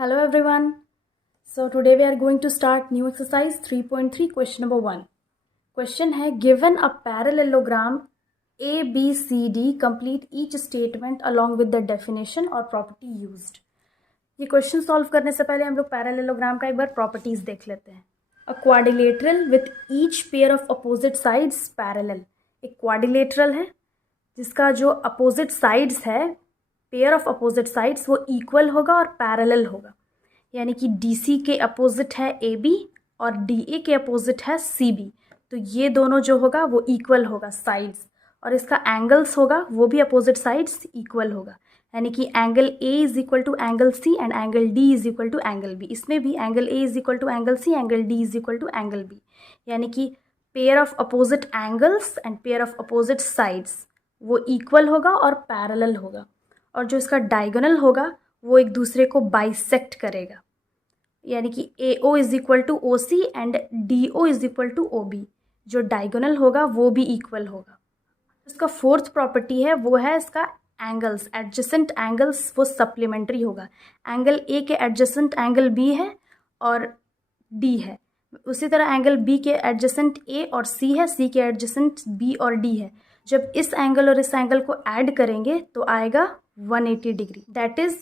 Hello everyone. So today we are going to start new exercise 3.3 question number 1. Question है given a parallelogram ABCD complete each statement along with the definition or property used. ये question solve करने से पहले हम लोग parallelogram का एक बार properties देख लेते हैं. अ quadrilateral with each pair of opposite sides parallel. एक क्वाड्रिलेटरल है जिसका जो अपोजिट साइड्स है, पेयर ऑफ अपोजिट साइड्स, वो इक्वल होगा और पैरेलल होगा. यानी कि DC के अपोजिट है AB और DA के अपोजिट है CB. तो ये दोनों जो होगा वो इक्वल होगा साइड्स, और इसका एंगल्स होगा वो भी अपोजिट साइड्स इक्वल होगा. यानी कि angle A is equal to angle C and angle D is equal to angle B. इसमें भी angle A is equal to angle C, angle D is equal to angle B. यानी कि pair of opposite angles and pair of opposite sides वो equal होगा और parallel होगा. और जो इसका डायगोनल होगा वो एक दूसरे को बाइसेक्ट करेगा. यानी कि AO is equal to OC and DO is equal to OB. जो डायगोनल होगा वो भी इक्वल होगा. इसका फोर्थ प्रॉपर्टी है वो है इसका एंगल्स. एडजेसेंट एंगल्स वो सप्लीमेंट्री होगा. एंगल A के एडजेसेंट एंगल B है और D है. उसी तरह एंगल B के एडजेसेंट A और C है, C के एडजेसेंट B और D है. जब इस एंगल और इस एंगल को ऐड करेंगे तो आएगा 180 degree. That is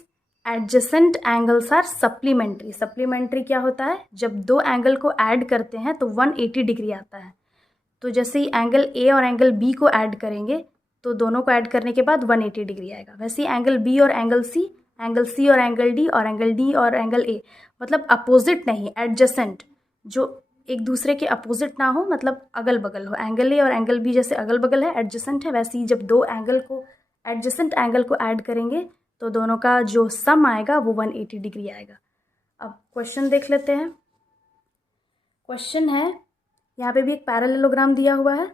adjacent angles are supplementary. Supplementary क्या होता है? जब दो एंगल को ऐड करते हैं तो 180 डिग्री आता है. तो जैसे ही एंगल A और एंगल B को ऐड करेंगे तो दोनों को ऐड करने के बाद 180 डिग्री आएगा. वैसे ही एंगल B और एंगल C, एंगल C और एंगल D और एंगल D और एंगल A, मतलब अपोजिट नहीं, एडजेसेंट, जो एक दूसरे के अपोजिट ना हो, मतलब अगल बगल हो. एंगल A और एंगल B जैसे अगल बगल है, एडजेसेंट है, वैसे ही जब दो एंगल को एडजेसेंट एंगल को ऐड करेंगे तो दोनों का जो सम आएगा वो 180 डिग्री आएगा. अब क्वेश्चन देख लेते हैं. क्वेश्चन है, यहाँ पे भी एक पैरेललोग्राम दिया हुआ है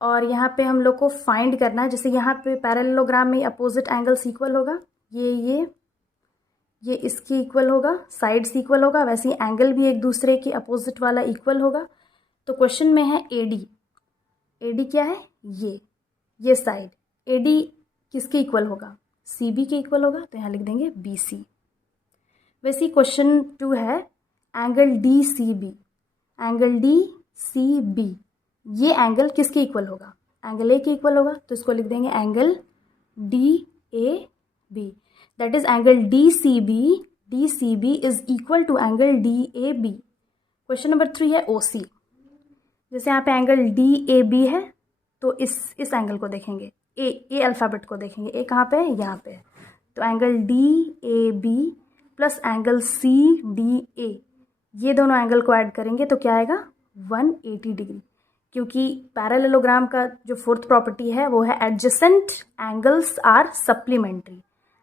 और यहाँ पे हम लोग को फाइंड करना है. जैसे यहाँ पे पैरेललोग्राम में अपोजिट एंगल्स इक्वल होगा, ये इसकी इक्वल होगा, साइड्स इक्वल होगा. वैसे ही एंगल भी एक दूसरे के अपोजिट वाला इक्वल होगा. तो क्वेश्चन में है AD क्या है? ये साइड AD किसके इक्वल होगा? CB के इक्वल होगा. तो यहाँ लिख देंगे BC. वैसे ही क्वेश्चन 2 है एंगल DCB. एंगल DCB ये एंगल किसके इक्वल होगा? एंगल A के इक्वल होगा. तो इसको लिख देंगे angle DAB. That is angle DCB is equal to angle DAB. Question number 3 है OC. जैसे यहाँ पे एंगल DAB है तो इस एंगल को देखेंगे, ए अल्फ़ाबेट को देखेंगे. ए कहाँ पे है? यहाँ पे है. तो angle DAB plus angle CDA, ये दोनों एंगल को ऐड करेंगे तो क्या आएगा? 180 डिग्री. क्योंकि पैरेललोग्राम का जो फोर्थ प्रॉपर्टी है वो है adjacent angles are supplementary.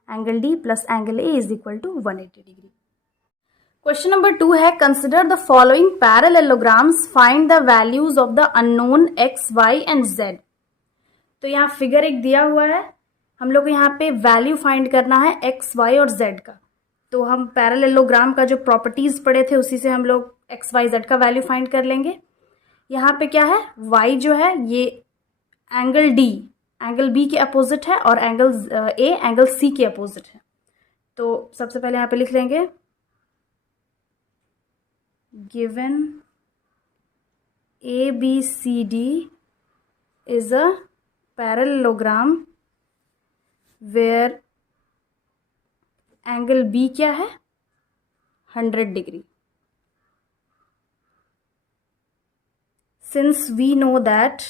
Angle D plus angle A is equal to 180 degree. Question number 2 है consider the following parallelograms, find the values of the unknown X, Y and Z. तो यहाँ figure एक दिया हुआ है, हम लोग को यहाँ पे वैल्यू फाइंड करना है X, Y और Z का. तो हम पैरेललोग्राम का जो प्रॉपर्टीज पढ़े थे उसी से हम लोग X, Y, Z का वैल्यू फाइंड कर लेंगे. यहाँ पे क्या है? Y जो है ये एंगल D एंगल B के अपोजिट है और एंगल A एंगल C के अपोजिट है. तो सबसे पहले यहाँ पे लिख लेंगे given ABCD is a parallelogram where angle B क्या है? 100 degree. Since we know that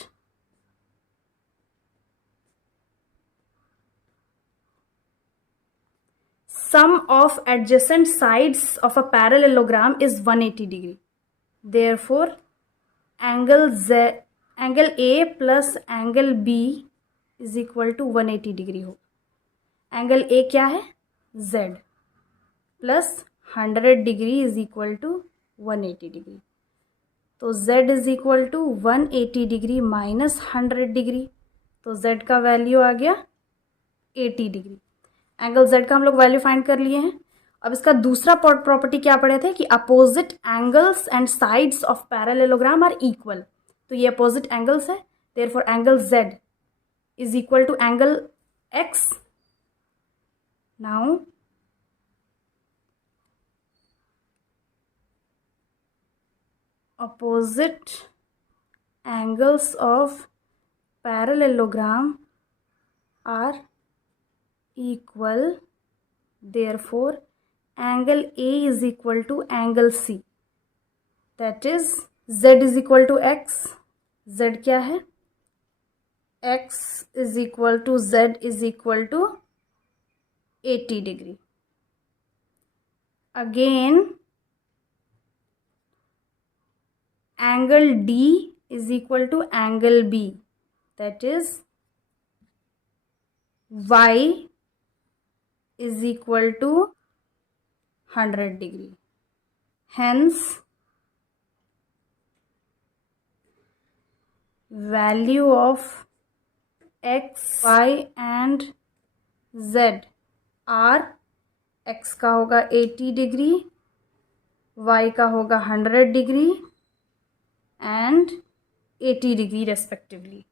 sum of adjacent sides of a parallelogram is 180 degree, therefore angle A plus angle B is equal to 180 degree हो. Angle A क्या है? Z plus 100 degree is equal to 180 degree. तो Z is equal to 180 degree minus 100 degree. तो Z का value आ गया 80 degree. Angle Z का हम लोग वैल्यू फाइंड कर लिए हैं. अब इसका दूसरा प्रॉपर्टी क्या पढ़े थे कि opposite angles and sides of parallelogram are equal. तो ये अपोजिट एंगल्स है, therefore angle Z is equal to angle X. Now opposite angles of parallelogram are equal, therefore angle A is equal to angle C, that is Z is equal to X. Z क्या है? X is equal to Z is equal to 80 degree. Again, angle D is equal to angle B, that is Y is equal to 100 degree. Hence, value of X, Y and Z are, X का होगा 80 degree, Y का होगा 100 degree and 80 degree respectively.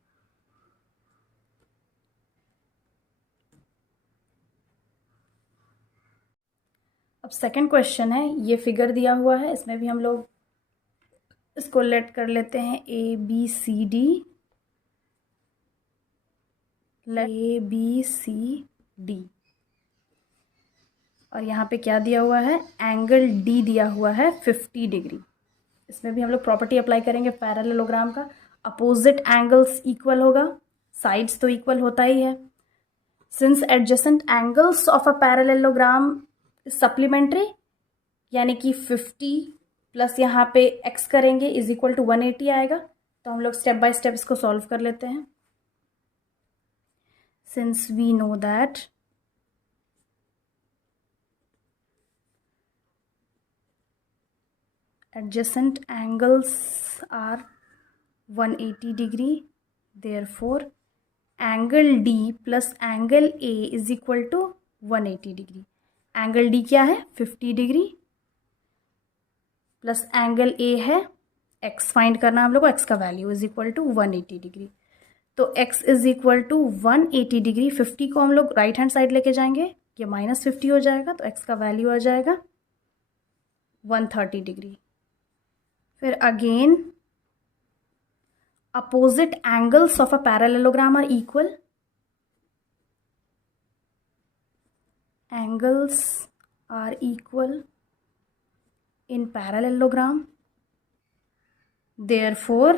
अब second question है, ये figure दिया हुआ है, इसमें भी हम लोग इसको लेट कर लेते हैं A B C D, A B C D, और यहाँ पे क्या दिया हुआ है? एंगल डी दिया हुआ है 50 डिग्री. इसमें भी हम लोग प्रॉपर्टी अप्लाई करेंगे पैरेललोग्राम का. अपोजिट एंगल्स इक्वल होगा, साइड्स तो इक्वल होता ही है. Since adjacent angles of a parallelogram supplementary, यानी कि 50 प्लस यहाँ पे x करेंगे इज इक्वल टू 180 आएगा. तो हम लोग स्टेप बाय स्टेप इसको सॉल्व कर लेते हैं. Since we know that adjacent angles are 180 degree, therefore angle D plus angle A is equal to 180 degree. Angle D क्या है? 50 डिग्री प्लस एंगल A है x, फाइंड करना हम लोग को, x का value is equal to 180 degree. तो x is equal to 180 degree. 50 को हम लोग राइट हैंड साइड लेके जाएंगे, ये -50 हो जाएगा, तो x का वैल्यू आ जाएगा 130 डिग्री. फिर again opposite angles of a parallelogram are equal. Angles are equal in parallelogram, therefore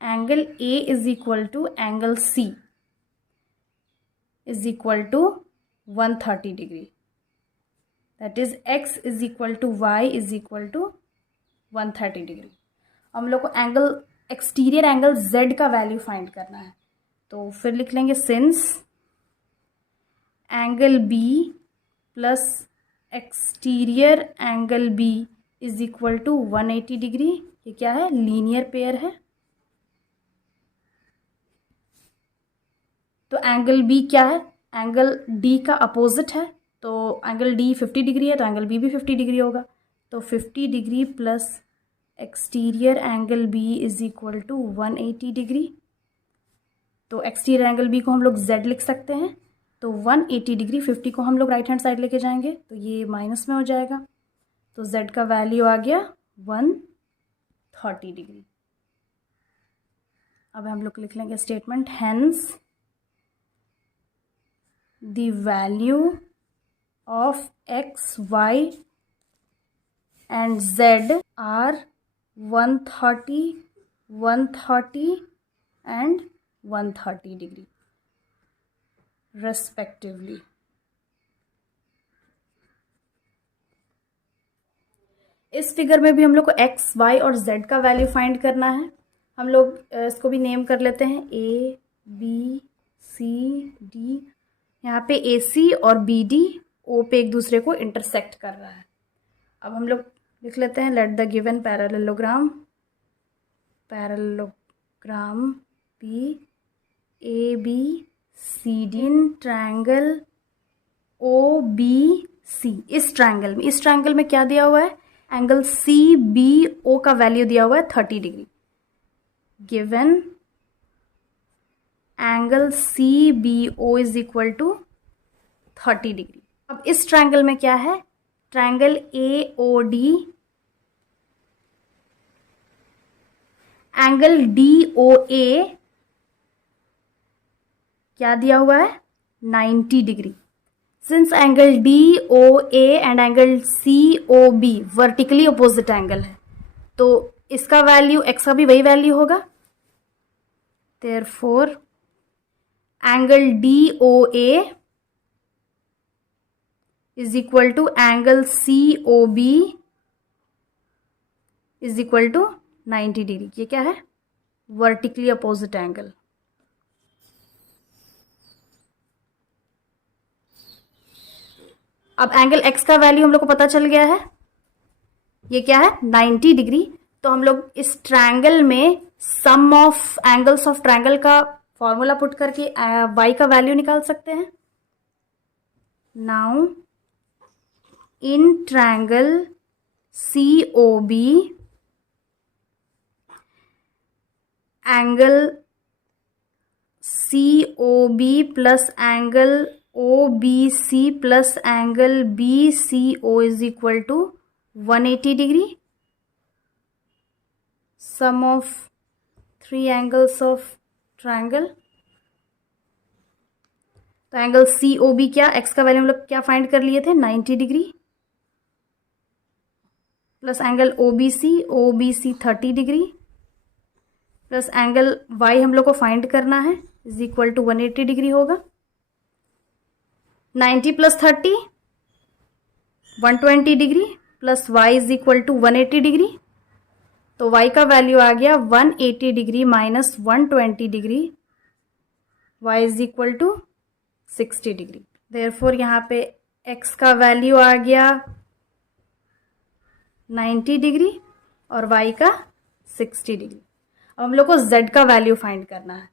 angle A is equal to angle C is equal to 130 degree. That is x is equal to y is equal to 130 degree. हम लोग को angle, exterior angle Z का value find करना है. तो फिर लिख लेंगे since angle B plus exterior angle B is equal to 180 degree. ये क्या है? लीनियर पेयर है. तो एंगल B क्या है? एंगल D का अपोजिट है. तो एंगल D 50 डिग्री है, तो एंगल B भी 50 डिग्री होगा. तो 50 degree plus exterior angle B is equal to 180 degree. तो एक्सटीरियर एंगल B को हम लोग Z लिख सकते हैं. तो 180 डिग्री, 50 को हम लोग राइट हैंड साइड लेके जाएंगे, तो ये माइनस में हो जाएगा. तो Z का वैल्यू आ गया 130 डिग्री. अब हम लोग लिख लेंगे statement, hence the value of x, y and Z are 130, 130 and 130 degree respectively. इस फिगर में भी हम लोग को x, y और z का वैल्यू फाइंड करना है. हम लोग इसको भी नेम कर लेते हैं A, B, C, D. यहाँ पे AC और BD O पे एक दूसरे को इंटरसेक्ट कर रहा है. अब हम लोग लिख लेते हैं, let the given parallelogram be ABCD in triangle OBC. इस ट्रायंगल में क्या दिया हुआ है? एंगल CBO का वैल्यू दिया हुआ है 30 degree. Given angle CBO is equal to 30 degree. अब इस ट्रायंगल में क्या है? ट्रायंगल AOD एंगल DOA क्या दिया हुआ है, 90 degree. Since angle DOA and angle COB vertically opposite angle है, तो इसका वैल्यू x का भी वही वैल्यू होगा। Therefore angle DOA is equal to angle COB is equal to 90 degree. ये क्या है, वर्टिकली अपोजिट एंगल। अब एंगल x का वैल्यू हम लोग को पता चल गया है, ये क्या है, 90 डिग्री। तो हम लोग इस ट्रायंगल में sum of angles of triangle का फॉर्मूला पुट करके y का वैल्यू निकाल सकते हैं। Now in triangle COB angle COB plus angle OBC plus angle BCO is equal to 180 degree. Sum of 3 angles of triangle. तो angle COB क्या, x का value हम लोग क्या फाइंड कर लिए थे, 90 degree, plus angle OBC 30 degree, plus angle y हम लोग को फाइंड करना है इज इक्वल टू 180 डिग्री होगा। 90 plus 30 120 degree, plus y is equal to 180 degree. तो y का वैल्यू आ गया 180 degree minus 120 degree, y is equal to 60 degree. Therefore यहाँ पे x का वैल्यू आ गया 90 डिग्री और y का 60 डिग्री। अब हम लोग को z का वैल्यू फाइंड करना है।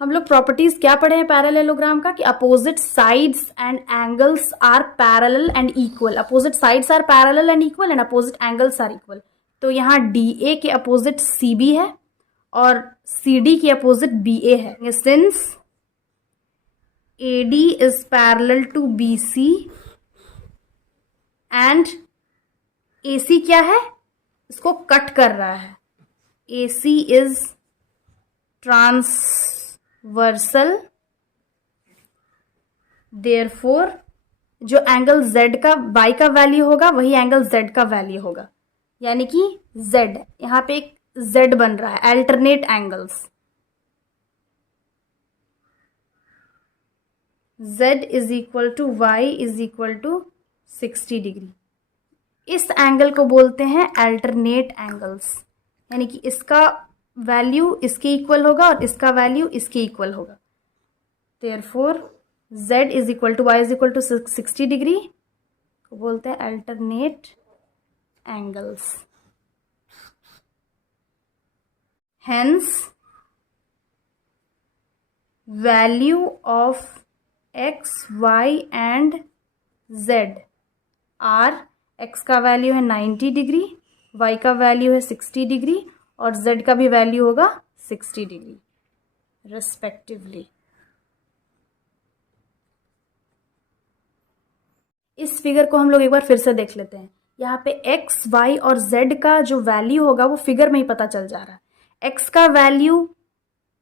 हम लोग प्रॉपर्टीज क्या पढ़े हैं पैरेललोग्राम का, कि opposite sides and angles are parallel and equal. Opposite sides are parallel and equal and opposite angles are equal. तो यहाँ DA के अपोजिट CB है और CD के अपोजिट BA है। Since AD is parallel to BC and AC क्या है, इसको कट कर रहा है। AC इज ट्रांसवर्सल, देयरफॉर जो एंगल Z का Y का वैल्यू होगा वही एंगल Z का वैल्यू होगा, यानी कि Z, यहाँ पे एक Z बन रहा है, alternate angles. Z is equal to Y is equal to 60 degree. इस एंगल को बोलते हैं अल्टरनेट एंगल्स, यानी कि इसका वैल्यू इसके इक्वल होगा और इसका वैल्यू इसके इक्वल होगा। Therefore Z is equal to Y is equal to 60 degree को बोलते हैं alternate angles. Hence value of x, y and z are, x का वैल्यू है 90 डिग्री, y का वैल्यू है 60 डिग्री और z का भी वैल्यू होगा 60 डिग्री रेस्पेक्टिवली। इस फिगर को हम लोग एक बार फिर से देख लेते हैं। यहाँ पे x, y और z का जो वैल्यू होगा वो फिगर में ही पता चल जा रहा है। x का वैल्यू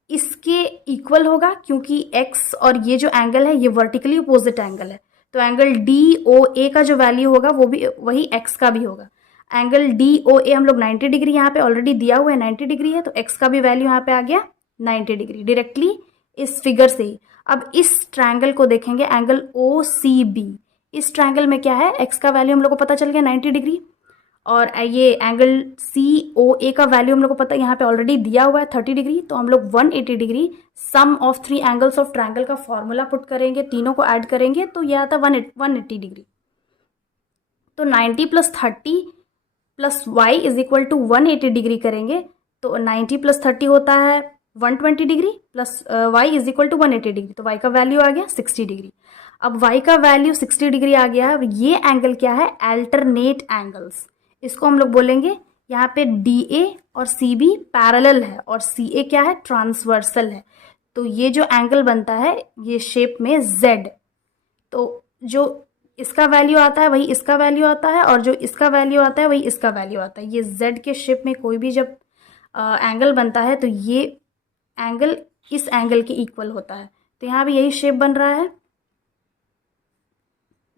इसके इक्वल होगा क्योंकि x और ये जो एंगल है ये वर्टिकली अपोजिट एंगल है, तो एंगल DOA का जो वैल्यू होगा वो भी वही x का भी होगा। एंगल DOA हम लोग 90 डिग्री यहाँ पे ऑलरेडी दिया हुआ है, 90 डिग्री है, तो x का भी वैल्यू यहाँ पे आ गया 90 डिग्री डायरेक्टली इस फिगर से ही। अब इस ट्रायंगल को देखेंगे, एंगल OCB। इस ट्रायंगल में क्या है, x का वैल्यू हम लोग को पता चल गया 90 डिग्री और ये एंगल COA का वैल्यू हम लोग को पता यहाँ पे ऑलरेडी दिया हुआ है 30 डिग्री। तो हम लोग 180 degree sum of 3 angles of triangle का फॉर्मूला पुट करेंगे, तीनों को ऐड करेंगे तो यह आता 180 डिग्री। तो 90 plus 30 plus y is equal to 180 degree करेंगे तो 90 प्लस 30 होता है 120 degree plus y is equal to 180 degree, तो y का वैल्यू आ गया 60 डिग्री। अब y का वैल्यू 60 डिग्री आ गया है। अब ये एंगल क्या है, अल्टरनेट एंगल्स। इसको हम लोग बोलेंगे यहाँ पे DA और CB पैरेलल है और CA क्या है, ट्रांसवर्सल है। तो ये जो एंगल बनता है ये शेप में Z, तो जो इसका वैल्यू आता है वही इसका वैल्यू आता है और जो इसका वैल्यू आता है वही इसका वैल्यू आता है। ये Z के शेप में कोई भी जब एंगल बनता है तो ये एंगल इस एंगल के इक्वल होता है। तो यहाँ भी यही शेप बन रहा है,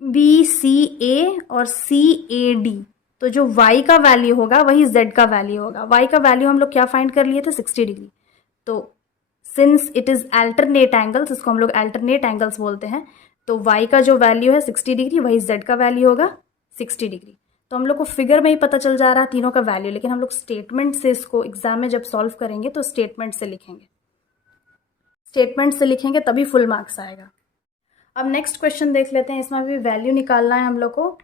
बी सी ए और सी ए डी। तो जो y का वैल्यू होगा वही z का वैल्यू होगा। y का वैल्यू हम लोग क्या फाइंड कर लिए थे, 60 डिग्री। तो since it is alternate angles, इसको हम लोग अल्टरनेट एंगल्स बोलते हैं, तो y का जो वैल्यू है 60 डिग्री वही z का वैल्यू होगा 60 डिग्री। तो हम लोग को फिगर में ही पता चल जा रहा है तीनों का वैल्यू, लेकिन हम लोग स्टेटमेंट से इसको एग्जाम में जब सॉल्व करेंगे तो स्टेटमेंट से लिखेंगे, स्टेटमेंट से लिखेंगे तभी फुल मार्क्स आएगा। अब नेक्स्ट क्वेश्चन देख लेते हैं, इसमें भी वैल्यू निकालना है हम लोग को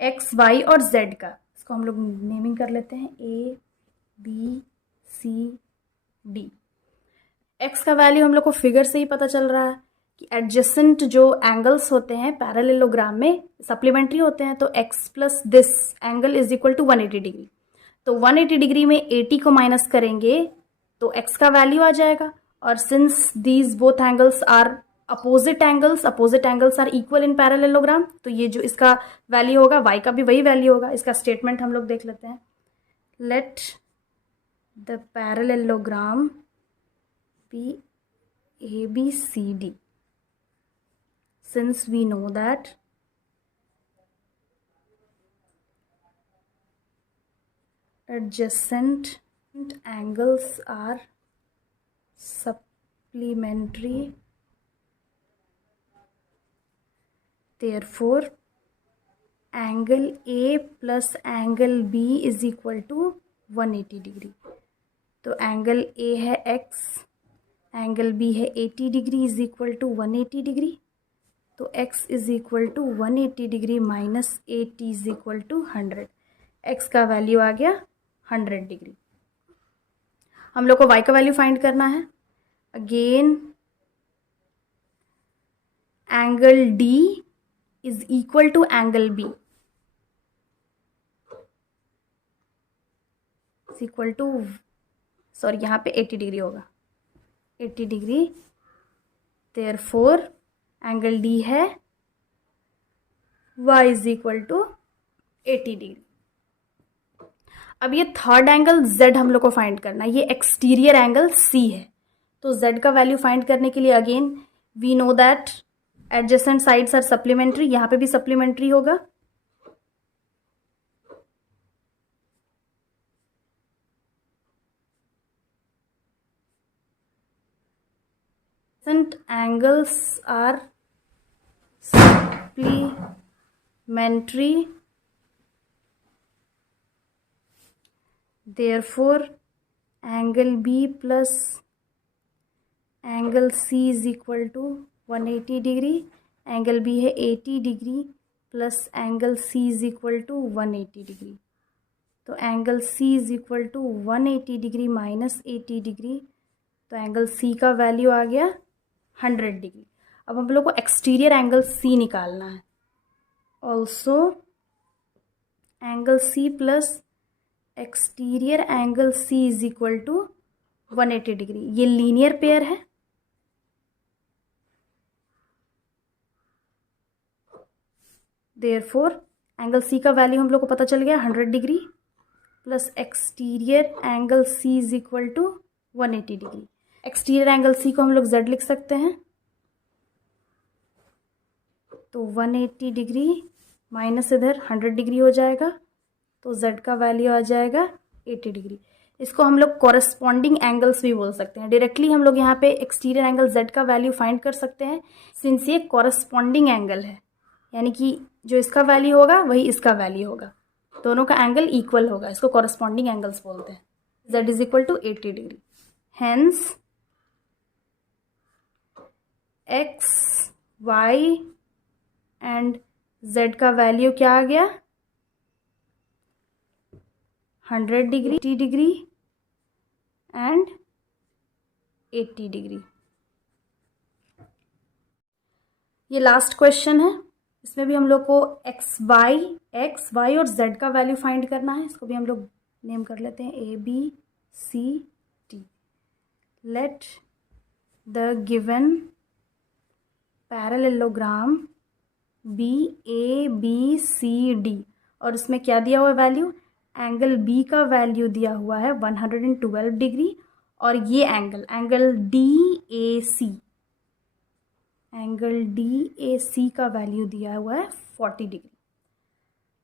एक्स वाई और जेड का। इसको हम लोग नेमिंग कर लेते हैं A B C D. X का वैल्यू हम लोग को फिगर से ही पता चल रहा है कि एडजेसेंट जो एंगल्स होते हैं पैरेललोग्राम में सप्लीमेंट्री होते हैं, तो x plus this angle is equal to 180 degree. तो 180 डिग्री में 80 को माइनस करेंगे तो एक्स का वैल्यू आ जाएगा। और since these both angles are opposite angles are equal in parallelogram, तो ये जो इसका वैल्यू होगा y का भी वही वैल्यू होगा। इसका स्टेटमेंट हम लोग देख लेते हैं, let the parallelogram be ABCD, since we know that adjacent angles are supplementary, therefore angle A plus angle B is equal to 180 degree. तो एंगल A है x, एंगल B है 80 degree is equal to 180 degree. तो x is equal to 180 degree minus 80 is equal to 100। x का value आ गया 100 degree. हम लोग को y का वैल्यू फाइंड करना है। Again angle D is equal to angle B is equal to, sorry यहाँ पे 80 डिग्री होगा, 80 डिग्री। देयरफॉर एंगल D है y is equal to 80 degree. अब ये थर्ड एंगल Z हम लोग को फाइंड करना है, ये एक्सटीरियर एंगल C है। तो Z का वैल्यू फाइंड करने के लिए again we know that adjacent sides are supplementary, यहाँ पे भी सप्लीमेंट्री होगा। Angles are supplementary, therefore angle B plus angle C is equal to 180 degree. Angle B है 80 degree plus angle C is equal to 180 degree. तो angle C is equal to 180 degree minus 80 degree, तो angle C का value आ गया 100 degree. अब हम लोग को एक्सटीरियर एंगल C निकालना है। Also angle C plus exterior angle C is equal to 180 degree. ये लीनियर पेयर है, देयरफॉर एंगल C का वैल्यू हम लोग को पता चल गया 100 degree plus exterior angle C is equal to 180 degree. Exterior angle C को हम लोग Z लिख सकते हैं, तो 180 डिग्री माइनस इधर 100 डिग्री हो जाएगा, तो Z का वैल्यू आ जाएगा 80 डिग्री। इसको हम लोग कॉरेस्पॉन्डिंग एंगल्स भी बोल सकते हैं। डायरेक्टली हम लोग यहाँ पे एक्सटीरियर एंगल Z का वैल्यू फाइंड कर सकते हैं, सिंस ये कॉरेस्पॉन्डिंग एंगल है, यानी कि जो इसका वैल्यू होगा वही इसका वैल्यू होगा, दोनों का एंगल इक्वल होगा। इसको कॉरेस्पॉन्डिंग एंगल्स बोलते हैं। Z is equal to 80 degree. Hence x, y and z का वैल्यू क्या आ गया 100 डिग्री, 80 डिग्री एंड 80 डिग्री। ये लास्ट क्वेश्चन है, इसमें भी हम लोग को x, y और z का वैल्यू फाइंड करना है। इसको भी हम लोग नेम कर लेते हैं ABCD। Late the given parallelogram BABCD, और इसमें क्या दिया हुआ वैल्यू, एंगल बी का वैल्यू दिया हुआ है 112 डिग्री, और ये एंगल डी ए सी का वैल्यू दिया हुआ है 40 डिग्री।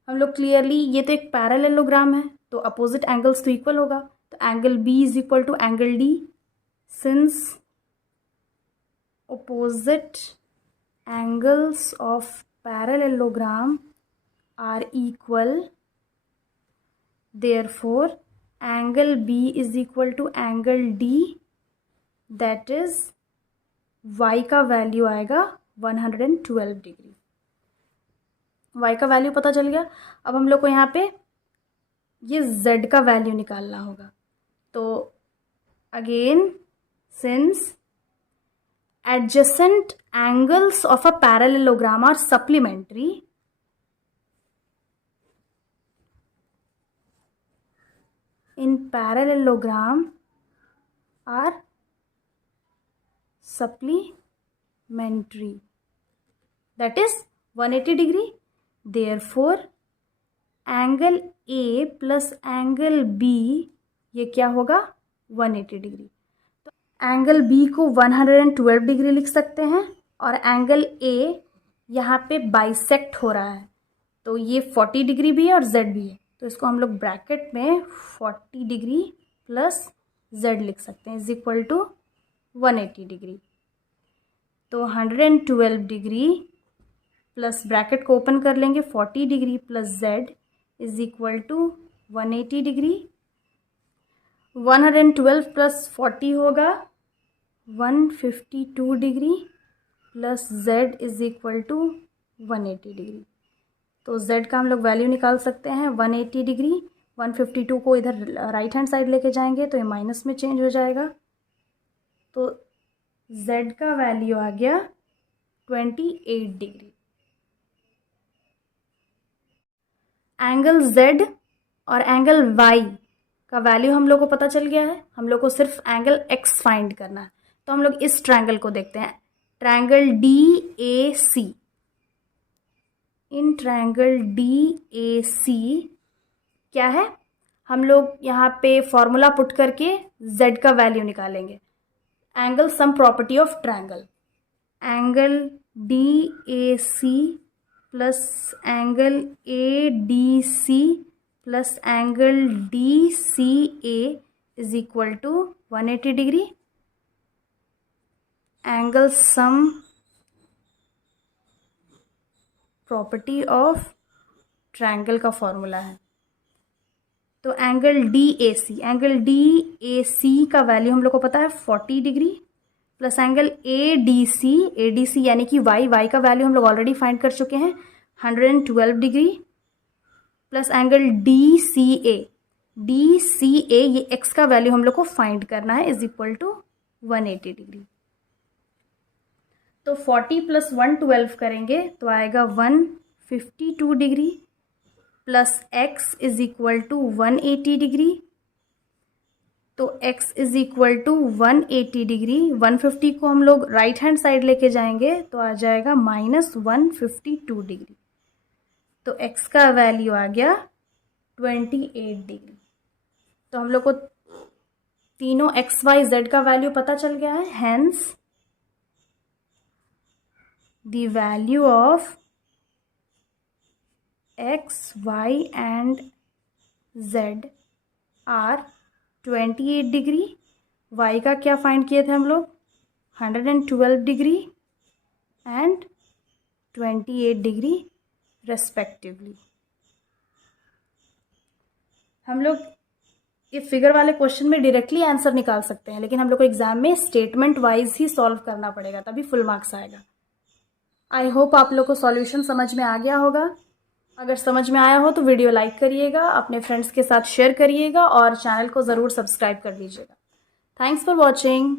हम लोग क्लियरली, ये तो एक पैरेललोग्राम है तो अपोजिट एंगल्स तो इक्वल होगा, तो angle B is equal to angle D. Since opposite angles of parallelogram are equal, therefore angle B is equal to angle D, that is y का वैल्यू आएगा 112 डिग्री। y का value पता चल गया। अब हम लोग को यहाँ पे ये z का वैल्यू निकालना होगा। तो again, since adjacent angles of a parallelogram are supplementary, in parallelogram are supplementary, that is 180 degree, therefore angle A plus angle B ये क्या होगा 180 डिग्री। एंगल बी को 112 डिग्री लिख सकते हैं, और एंगल ए यहाँ पे बाइसेक्ट हो रहा है तो ये 40 डिग्री भी है और z भी है, तो इसको हम लोग ब्रैकेट में 40 डिग्री प्लस z लिख सकते हैं इज इक्वल टू 180 डिग्री। तो 112 डिग्री प्लस ब्रैकेट को ओपन कर लेंगे 40 degree plus z is equal to 180 degree. 112 plus 40 होगा 152 degree plus z is equal to 180 degree. तो z का हम लोग वैल्यू निकाल सकते हैं 180 डिग्री। 152 को इधर राइट हैंड साइड लेके जाएंगे तो ये माइनस में चेंज हो जाएगा, तो z का वैल्यू आ गया 28 डिग्री। एंगल z और एंगल y का वैल्यू हम लोग को पता चल गया है, हम लोग को सिर्फ एंगल x फाइंड करना है। तो हम लोग इस ट्रायंगल को देखते हैं, triangle DAC। In triangle DAC क्या है, हम लोग यहाँ पे फॉर्मूला पुट करके z का वैल्यू निकालेंगे। Angle sum property of triangle, angle DAC plus angle ADC plus angle DCA is equal to 180 degree. Angle sum property of triangle का फॉर्मूला है। तो एंगल DAC का वैल्यू हम लोग को पता है 40 डिग्री प्लस एंगल ADC यानी कि y का वैल्यू हम लोग ऑलरेडी फाइंड कर चुके हैं 112 डिग्री प्लस एंगल DCA ये x का वैल्यू हम लोग को फाइंड करना है इज इक्वल टू 180 डिग्री। तो 40 प्लस 112 करेंगे तो आएगा 152 degree plus x is equal to 180 degree. तो x is equal to 180 degree, 150 को हम लोग राइट हैंड साइड लेके जाएंगे तो आ जाएगा -152 डिग्री। तो x का वैल्यू आ गया 28 डिग्री। तो हम लोग को तीनों x, y, z का वैल्यू पता चल गया है। Hence the value of x, y and z are 28 degree. y का क्या फाइंड किए थे हम लोग 112 डिग्री एंड 28 डिग्री रेस्पेक्टिवली। हम लोग इस फिगर वाले क्वेश्चन में डायरेक्टली आंसर निकाल सकते हैं, लेकिन हम लोग को एग्जाम में स्टेटमेंट वाइज ही सॉल्व करना पड़ेगा, तभी फुल मार्क्स आएगा। आई होप आप लोग को सॉल्यूशन समझ में आ गया होगा। अगर समझ में आया हो तो वीडियो लाइक करिएगा, अपने फ्रेंड्स के साथ शेयर करिएगा और चैनल को ज़रूर सब्सक्राइब कर लीजिएगा। Thanks for watching.